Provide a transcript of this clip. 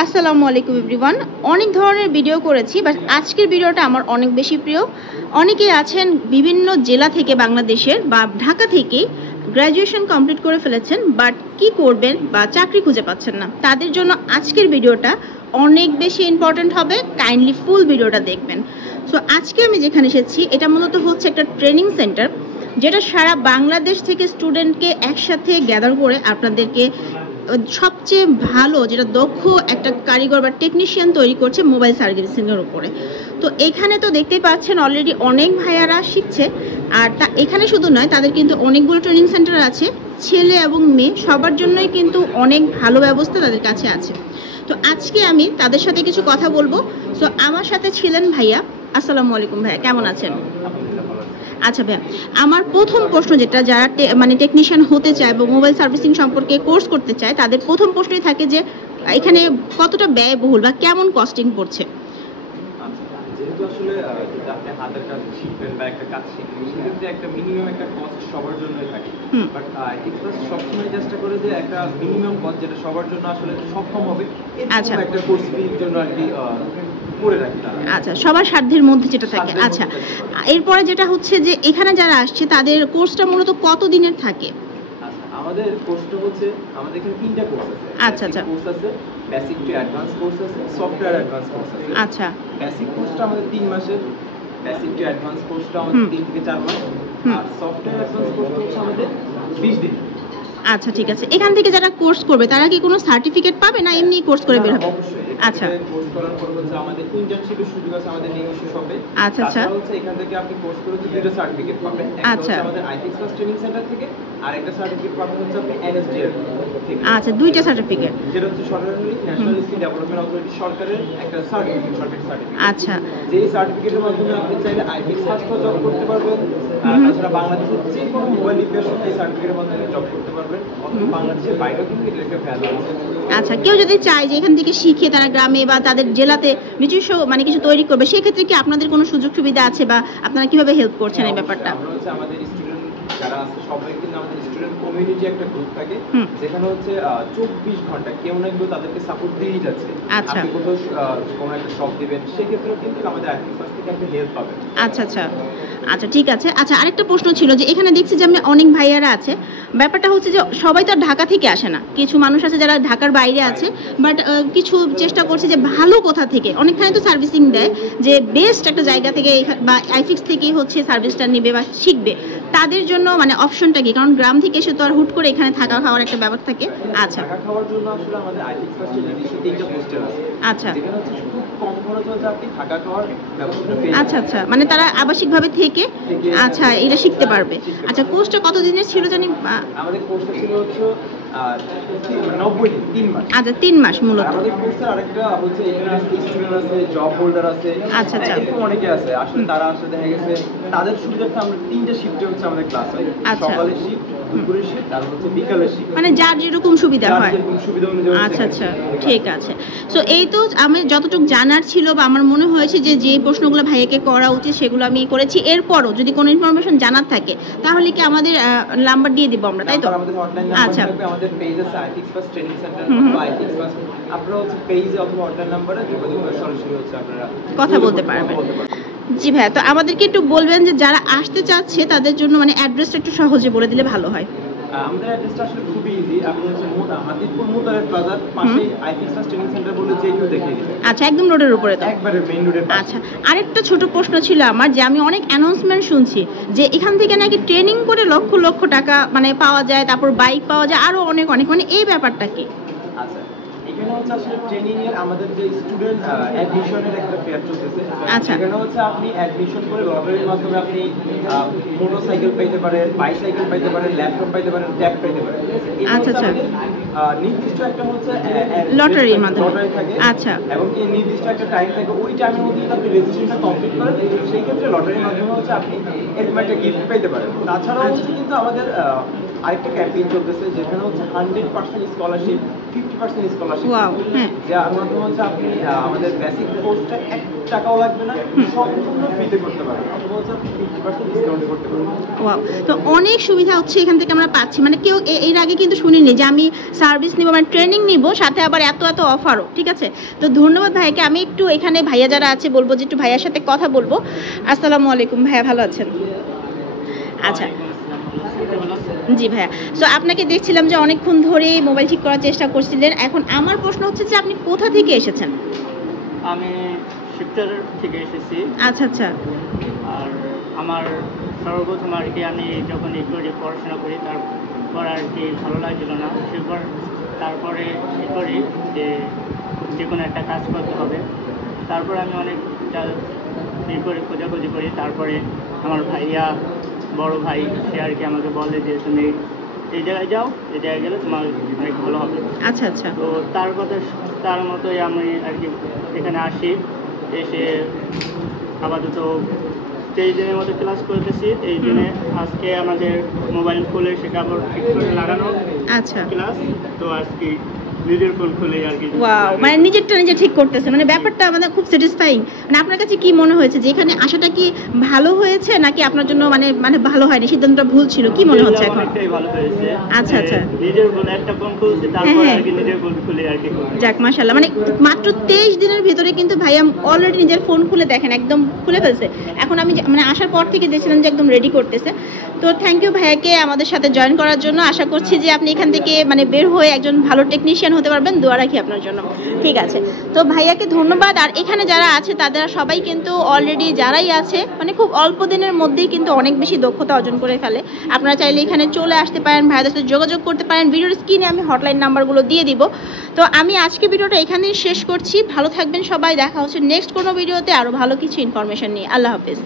আসসালামু আলাইকুম এভরিওয়ান। অনেক ধরনের ভিডিও করেছি, বাট আজকের ভিডিওটা আমার অনেক বেশি প্রিয়। অনেকেই আছেন বিভিন্ন জেলা থেকে বাংলাদেশের বা ঢাকা থেকে গ্র্যাজুয়েশন কমপ্লিট করে ফেলেছেন, বাট কি করবেন বা চাকরি খুঁজে পাচ্ছেন না। তাদের জন্য আজকের ভিডিওটা অনেক বেশি ইম্পর্ট্যান্ট হবে। কাইন্ডলি ফুল ভিডিওটা দেখবেন। সো আজকে আমি যেখানে এসেছি এটা মূলত হচ্ছে একটা ট্রেনিং সেন্টার, যেটা সারা বাংলাদেশ থেকে স্টুডেন্টকে একসাথে গ্যাদার করে আপনাদেরকে সবচেয়ে ভালো যেটা দক্ষ একটা কারিগর বা টেকনিশিয়ান তৈরি করছে মোবাইল সার্ভিসিংয়ের উপরে। তো এখানে তো দেখতেই পাচ্ছেন অলরেডি অনেক ভাইয়ারা শিখছে। আর এখানে শুধু নয়, তাদের কিন্তু অনেকগুলো ট্রেনিং সেন্টার আছে, ছেলে এবং মেয়ে সবার জন্যই কিন্তু অনেক ভালো ব্যবস্থা তাদের কাছে আছে। তো আজকে আমি তাদের সাথে কিছু কথা বলবো। সো আমার সাথে ছিলেন ভাইয়া। আসসালামু আলাইকুম ভাইয়া, কেমন আছেন? আচ্ছা ভাইয়া, আমার প্রথম প্রশ্ন যেটা, যারা মানে টেকনিশিয়ান হতে চায় বা মোবাইল সার্ভিসিং সম্পর্কে কোর্স করতে চায়, তাদের প্রথম প্রশ্নই থাকে যে এখানে কতটা ব্যয়বহুল বা কেমন কস্টিং পড়ছে। যেহেতু আসলে আপনি হাতের কাজ শিখবেন বা একটা কাজ শিখবেন, সেক্ষেত্রে একটা মিনিমাম একটা কস্ট সবার জন্যই থাকে। বাট এক্সপ্রেস সবসময় চেষ্টা করে যে একটা মিনিমাম কস্ট যেটা সবার জন্য আসলে সক্ষম হবে, আচ্ছা, একটা কোর্স ফির জন্য আর কি করে রাখি। আচ্ছা, সবার সাধ্যের মধ্যে যেটা থাকে। আচ্ছা, এরপরে যেটা হচ্ছে যে এখানে যারা আসছে তাদের কোর্সটা মূলত কত দিনের থাকে? আমাদের কোর্সটা হচ্ছে, আমাদের এখানে তিনটা কোর্স আছে। আচ্ছা আচ্ছা, কোর্স আছে বেসিক টু অ্যাডভান্স কোর্স আছে, সফটওয়্যার অ্যাডভান্স কোর্স আছে। আচ্ছা, বেসিক কোর্সটা আমাদের 3 মাসের, বেসিক টু অ্যাডভান্স কোর্সটা আমাদের 3 থেকে 4 মাস, আর সফটওয়্যার অ্যাডভান্স কোর্সটা হচ্ছে আমাদের 20 দিন। আচ্ছা ঠিক আছে। এখান থেকে যারা কোর্স করবে তারা কি কোনো সার্টিফিকেট পাবে না এমনি কোর্স করে বের হবে? আচ্ছা, কোর্স করার পর হচ্ছে আমাদের ইন্টার্নশিপের সুযোগ আছে আমাদের নিজস্ব শপে। আচ্ছা আচ্ছা, হচ্ছে এখান থেকে আপনি কোর্স করে দুটো সার্টিফিকেট পাবেন। একটা আমাদের আইটিএক্স প্লাস ট্রেনিং সেন্টার থেকে, আর একটা সার্টিফিকেট পাবেন হচ্ছে আপনি এনএসডিএর থেকে। আচ্ছা, দুইটা সার্টিফিকেট, যেটা হচ্ছে সরকারি ন্যাশনাল স্কিল ডেভেলপমেন্ট অথরিটি সরকারের একটা সার্টিফিকেট, সরকারি সার্টিফিকেট। আচ্ছা, যেই সার্টিফিকেটের মাধ্যমে আপনি চাইলে আইটিএক্স ফার্স্টও জব করতে পারবেন, তাছাড়া বাংলাদেশের যে কোনো মোবাইল রিপেয়ার শপে এই সার্টিফিকেটের মাধ্যমে জব করতে পারবেন, অথবা বাংলাদেশের বাইরেও কিন্তু এটার একটা ভ্যালু আছে। আচ্ছা, কেউ যদি চায় যে এখান থেকে শিখে তারা গ্রামে বা তাদের জেলাতে নিজস্ব মানে কিছু তৈরি করবে, সেক্ষেত্রে কি আপনাদের কোনো সুযোগ সুবিধা আছে বা আপনারা কিভাবে হেল্প করছেন এই ব্যাপারটা? আমরা হচ্ছে আমাদের স্টুডেন্ট যারা আছে সবাই কিন্তু আমাদের স্টুডেন্ট কমিউনিটি একটা গ্রুপ থাকে, যেখানে হচ্ছে 24 ঘন্টা কেউ না কেউ তাদেরকে সাপোর্ট দিয়েই যাচ্ছে। আচ্ছা, আপনি কোথাও কোনো একটা শপ দিবেন, সেক্ষেত্রেও কিন্তু আমাদের আইটি ফার্স্ট থেকে আপনি হেল্প পাবেন। আচ্ছা আচ্ছা, আচ্ছা ঠিক আছে। আচ্ছা, আরেকটা প্রশ্ন ছিল যে এখানে দেখছি যে আমি অনেক ভাইয়ারা আছে, ব্যাপারটা হচ্ছে যে সবাই তো আর ঢাকা থেকে আসে না, কিছু মানুষ আছে যারা ঢাকার বাইরে আছে, বাট কিছু চেষ্টা করছে যে ভালো কোথা থেকে, অনেকখানে তো সার্ভিসিং দেয় যে বেস্ট একটা জায়গা থেকে বা আইফিক্স থেকেই হচ্ছে সার্ভিসটা নেবে বা শিখবে, তাদের জন্য মানে অপশনটা কি? কারণ গ্রাম থেকে এসে তো আর হুট করে এখানে থাকা খাওয়ার একটা ব্যাপার থাকে। আচ্ছা, থাকা খাওয়ার জন্য আসলে আমাদের আইফিক্স ফার্স্টের নিজস্ব 3টা হোস্টেল আছে। আচ্ছা, যেখানে হচ্ছে খুব কম খরচে হচ্ছে আপনি থাকা খাওয়ার ব্যবস্থা পেয়ে। আচ্ছা আচ্ছা, মানে তারা আবাসিকভাবে থেকে আচ্ছা এটা শিখতে পারবে। আচ্ছা, কোর্সটা কত দিনের ছিল জানি? আমাদের কোর্সটা ছিল হচ্ছে 90 দিন, 3 মাস। আচ্ছা, 3 মাস মূলত। আমাদের কোর্সের আরেকটা হচ্ছে এখানে স্টুডেন্ট আছে, জব হোল্ডার আছে, আচ্ছা আচ্ছা, এরকম অনেকে আছে। আসলে তারা আসলে দেখা গেছে তাদের সুবিধার্থে আমরা 3টা শিফটে হচ্ছে আমাদের ক্লাস হয়। সকালের শিফট, দুপুরের শিফট, আর হচ্ছে বিকালের শিফট, মানে যার যেরকম সুবিধা হয়। আচ্ছা আচ্ছা, ঠিক আছে। সো এই তো আমি যতটুকু জানার ছিল বা আমার মনে হয়েছে যে যে প্রশ্নগুলো ভাইয়াকে করা উচিত সেগুলো আমি করেছি। এরপরও যদি কোনো ইনফরমেশন জানার থাকে তাহলে কি আমাদের নাম্বার দিয়ে দিব আমরা, তাই তো? আমাদের হটলাইন নাম্বার থাকবে, আমাদের পেজ আছে আইটিএক্স প্লাস ট্রেনিং সেন্টার বা আইটিএক্স প্লাস। আপনারা হচ্ছে পেজে অথবা হটলাইন নাম্বারে যোগাযোগ করে সরাসরি হচ্ছে আপনারা কথা বলতে পারবেন। জি ভাইয়া, তো আমাদেরকে একটু বলবেন যে যারা আসতে চাচ্ছে তাদের জন্য মানে অ্যাড্রেসটা একটু সহজে বলে দিলে ভালো হয়। আমাদের অ্যাড্রেসটা আসলে খুবই ইজি। আপনি হচ্ছে হাতিরপুল মোতালেব প্লাজার পাশে আইটিএক্স প্লাস ট্রেনিং সেন্টার বলে যে কেউ দেখিয়ে দিবে। আচ্ছা, একদম রোডের উপরে তো? একবারে মেইন রোডের পাশে। আচ্ছা, আরেকটা ছোট প্রশ্ন ছিল আমার, যে আমি অনেক অ্যানাউন্সমেন্ট শুনছি যে এখান থেকে নাকি ট্রেনিং করে লক্ষ লক্ষ টাকা মানে পাওয়া যায়, তারপর বাইক পাওয়া যায়, আরো অনেক অনেক, মানে এই ব্যাপারটা কি? আচ্ছা, এখানে হচ্ছে আসলে ট্রেনিং এর আমাদের যে স্টুডেন্ট অ্যাডমিশনের একটা ফেয়ার চলতেছে। আচ্ছা, এখানে হচ্ছে আপনি অ্যাডমিশন করে লটারির মাধ্যমে আপনি মোটরসাইকেল পাইতে পারেন, বাইসাইকেল পাইতে পারেন, ল্যাপটপ পাইতে পারেন, ট্যাব পাইতে পারেন। আচ্ছা আচ্ছা, নির্দিষ্ট একটা হচ্ছে লটারির মাধ্যমে। লটারি থাকে। আচ্ছা, এবং এই নির্দিষ্ট একটা টাইম থাকে, ওই টাইমের মধ্যে যদি আপনি রেজিস্ট্রেশনটা কমপ্লিট করেন, সেই ক্ষেত্রে লটারির মাধ্যমে হচ্ছে আপনি এরকম একটা গিফট পেতে পারেন। তাছাড়াও হচ্ছে কিন্তু আমাদের আরেকটা ক্যাম্পেইন চলতেছে যেখানে হচ্ছে 100% স্কলারশিপ, 50% স্কলারশিপ। ওয়াও, হ্যাঁ। যার মাধ্যমে হচ্ছে আপনি আমাদের বেসিক কোর্সটা 1 টাকাও লাগবে না, সম্পূর্ণ ফ্রিতে করতে পারবেন, অথবা হচ্ছে আপনি 50% ডিসকাউন্টে করতে পারবেন। ওয়াও, তো অনেক সুবিধা হচ্ছে এখান থেকে আমরা পাচ্ছি। মানে কেউ এর আগে কিন্তু শুনিনি যে আমি সার্ভিস নিব, মানে ট্রেনিং নিব, সাথে আবার এত এত অফারও। ঠিক আছে, তো ধন্যবাদ ভাইয়াকে। আমি একটু এখানে ভাইয়া যারা আছে বলবো যে একটু ভাইয়ার সাথে কথা বলবো। আসসালামু আলাইকুম ভাইয়া, ভালো আছেন? আচ্ছা জি ভাইয়া, তো আপনাকে দেখছিলাম যে অনেকক্ষণ ধরে মোবাইল ঠিক করার চেষ্টা করছিলেন। এখন আমার প্রশ্ন হচ্ছে যে আপনি কোথা থেকে এসেছেন? আমি শিবচর থেকে এসেছি। আচ্ছা আচ্ছা। আর আমার সর্বপ্রথম আর কি আমি যখন একটু পড়াশোনা করি তারপর আর কি ভালো লাগছিল না, তারপরে ঠিক করি যে কোনো একটা কাজ করতে হবে। তারপরে আমি অনেক করে খোঁজাখুঁজি করি, তারপরে আমার ভাইয়া, বড় ভাই, সে আর কি আমাকে বলে যে তুমি এই জায়গায় যাও, এই জায়গায় গেলে তোমার অনেক ভালো হবে। আচ্ছা আচ্ছা। তো তার মতোই আমি আর কি এখানে আসি, এসে আপাতত 23 দিনের মতো ক্লাস করতেছি। এই দিনে আজকে আমাদের মোবাইল খুলে সেটা আবার ঠিক করে লাগানো আচ্ছা ক্লাস, তো আজকে নিজের ফোন খুলে আর কি। ওয়াও, মানে নিজেরটা নিজে ঠিক করতেছে, মানে ব্যাপারটা আমাদের খুব স্যাটিসফাইং। মানে আপনার কাছে কি মনে হয়েছে যে এখানে আসাটা কি ভালো হয়েছে নাকি আপনার জন্য মানে ভালো হয়নি, সিদ্ধান্তটা ভুল ছিল, কি মনে হচ্ছে এখন? অনেকটাই ভালো হয়েছে। আচ্ছা আচ্ছা। নিজের ফোন একটা ফোন খুলছি, তারপর আর কি নিজের ফোন খুলে আর কি। যাক মাশাআল্লাহ, মানে মাত্র 23 দিনের ভিতরে কিন্তু ভাইয়া অলরেডি নিজের ফোন খুলে দেখেন, একদম খুলে ফেলছে। এখন আমি মানে আসার পর থেকে দেখছিলাম যে একদম রেডি করতেছে। তো থ্যাংক ইউ ভাইয়াকে আমাদের সাথে জয়েন করার জন্য। আশা করছি যে আপনি এখান থেকে মানে বের হয়ে একজন ভালো টেকনিশিয়ান হতে পারবেন। দোয়া রাখি আপনার জন্য। ঠিক আছে, তো ভাইয়াকে ধন্যবাদ। আর এখানে যারা আছে তাদের সবাই কিন্তু অলরেডি যারাই আছে মানে খুব অল্প দিনের মধ্যেই কিন্তু অনেক বেশি দক্ষতা অর্জন করে ফেলে। আপনারা চাইলে এখানে চলে আসতে পারেন, ভাইয়াদের সাথে যোগাযোগ করতে পারেন। ভিডিওর স্ক্রিনে আমি হটলাইন নাম্বারগুলো দিয়ে দিব। তো আমি আজকে ভিডিওটা এখানেই শেষ করছি। ভালো থাকবেন সবাই, দেখা হচ্ছে নেক্সট কোনো ভিডিওতে আরও ভালো কিছু ইনফরমেশন নিয়ে। আল্লাহ হাফেজ।